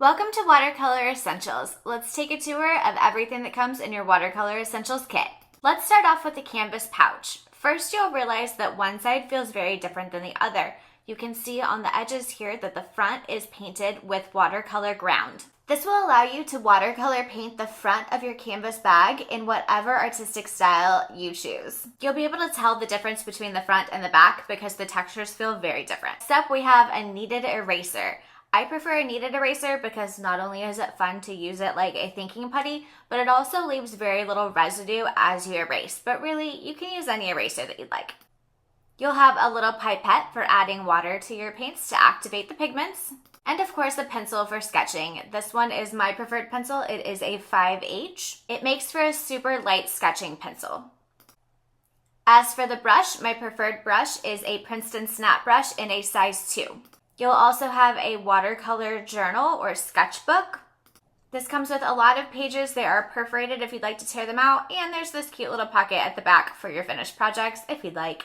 Welcome to Watercolor Essentials. Let's take a tour of everything that comes in your Watercolor Essentials kit. Let's start off with the canvas pouch. First, you'll realize that one side feels very different than the other. You can see on the edges here that the front is painted with watercolor ground. This will allow you to watercolor paint the front of your canvas bag in whatever artistic style you choose. You'll be able to tell the difference between the front and the back because the textures feel very different. Next up, we have a kneaded eraser. I prefer a kneaded eraser because not only is it fun to use it like a thinking putty, but it also leaves very little residue as you erase. But really, you can use any eraser that you'd like. You'll have a little pipette for adding water to your paints to activate the pigments. And of course, a pencil for sketching. This one is my preferred pencil. It is a 5H. It makes for a super light sketching pencil. As for the brush, my preferred brush is a Princeton Snap brush in a size 2. You'll also have a watercolor journal or sketchbook. This comes with a lot of pages. They are perforated if you'd like to tear them out, and there's this cute little pocket at the back for your finished projects if you'd like.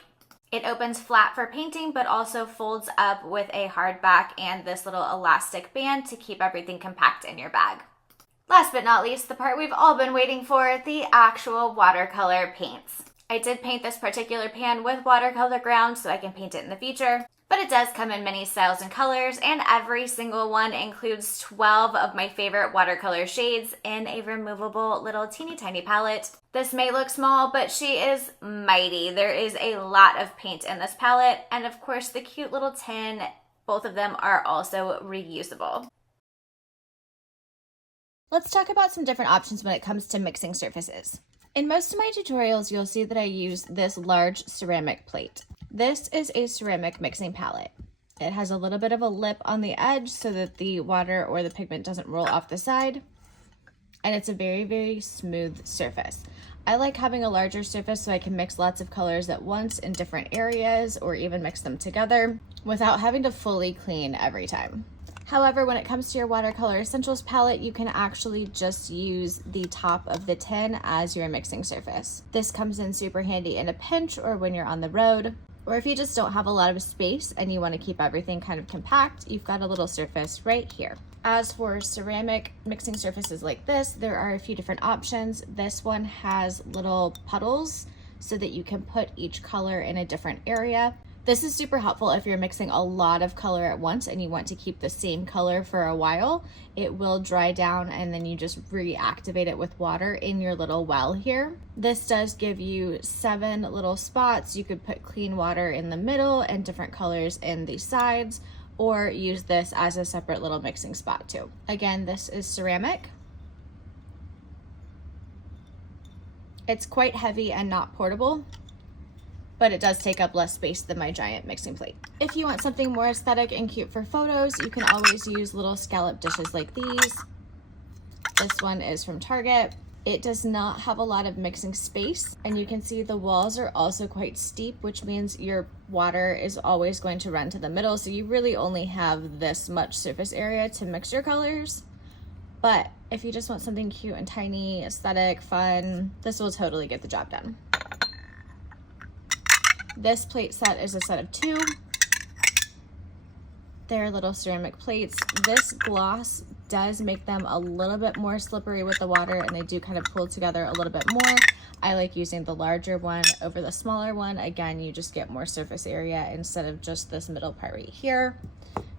It opens flat for painting, but also folds up with a hard back and this little elastic band to keep everything compact in your bag. Last but not least, the part we've all been waiting for, the actual watercolor paints. I did paint this particular pan with watercolor ground so I can paint it in the future. But it does come in many styles and colors, and every single one includes 12 of my favorite watercolor shades in a removable little teeny tiny palette. This may look small, but she is mighty. There is a lot of paint in this palette, and of course the cute little tin, both of them are also reusable. Let's talk about some different options when it comes to mixing surfaces. In most of my tutorials, you'll see that I use this large ceramic plate. This is a ceramic mixing palette. It has a little bit of a lip on the edge so that the water or the pigment doesn't roll off the side. And it's a very, very smooth surface. I like having a larger surface so I can mix lots of colors at once in different areas or even mix them together without having to fully clean every time. However, when it comes to your Watercolor Essentials palette, you can actually just use the top of the tin as your mixing surface. This comes in super handy in a pinch or when you're on the road. Or if you just don't have a lot of space and you want to keep everything kind of compact, you've got a little surface right here. As for ceramic mixing surfaces like this, there are a few different options. This one has little puddles so that you can put each color in a different area. This is super helpful if you're mixing a lot of color at once and you want to keep the same color for a while. It will dry down and then you just reactivate it with water in your little well here. This does give you 7 little spots. You could put clean water in the middle and different colors in the sides, or use this as a separate little mixing spot too. Again, this is ceramic. It's quite heavy and not portable, but it does take up less space than my giant mixing plate. If you want something more aesthetic and cute for photos, you can always use little scallop dishes like these. This one is from Target. It does not have a lot of mixing space, and you can see the walls are also quite steep, which means your water is always going to run to the middle, so you really only have this much surface area to mix your colors. But if you just want something cute and tiny, aesthetic, fun, this will totally get the job done. This plate set is a set of 2. They're little ceramic plates. This gloss does make them a little bit more slippery with the water, and they do kind of pull together a little bit more. I like using the larger one over the smaller one. Again, you just get more surface area instead of just this middle part right here.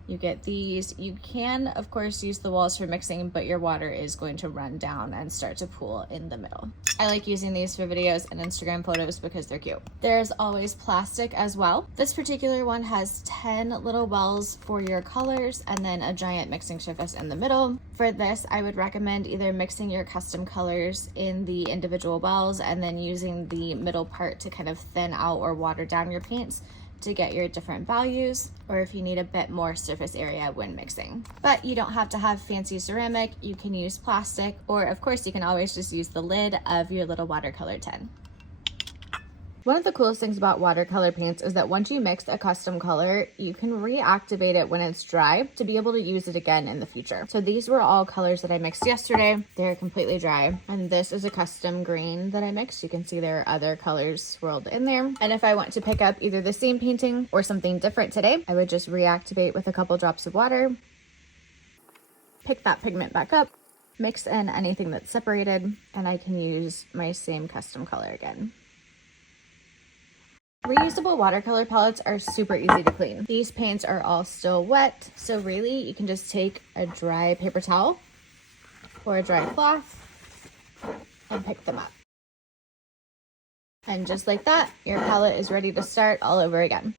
You get these. You can, of course, use the walls for mixing, but your water is going to run down and start to pool in the middle. I like using these for videos and Instagram photos because they're cute. There's always plastic as well. This particular one has 10 little wells for your colors and then a giant mixing surface in the middle. For this, I would recommend either mixing your custom colors in the individual wells and then using the middle part to kind of thin out or water down your paints to get your different values, or if you need a bit more surface area when mixing. But you don't have to have fancy ceramic. You can use plastic, or of course you can always just use the lid of your little watercolor tin. One of the coolest things about watercolor paints is that once you mix a custom color, you can reactivate it when it's dry to be able to use it again in the future. So these were all colors that I mixed yesterday. They're completely dry. And this is a custom green that I mixed. You can see there are other colors swirled in there. And if I want to pick up either the same painting or something different today, I would just reactivate with a couple drops of water. pick that pigment back up, mix in anything that's separated, and I can use my same custom color again. Reusable watercolor palettes are super easy to clean. These paints are all still wet, so really you can just take a dry paper towel or a dry cloth and pick them up. And just like that, your palette is ready to start all over again.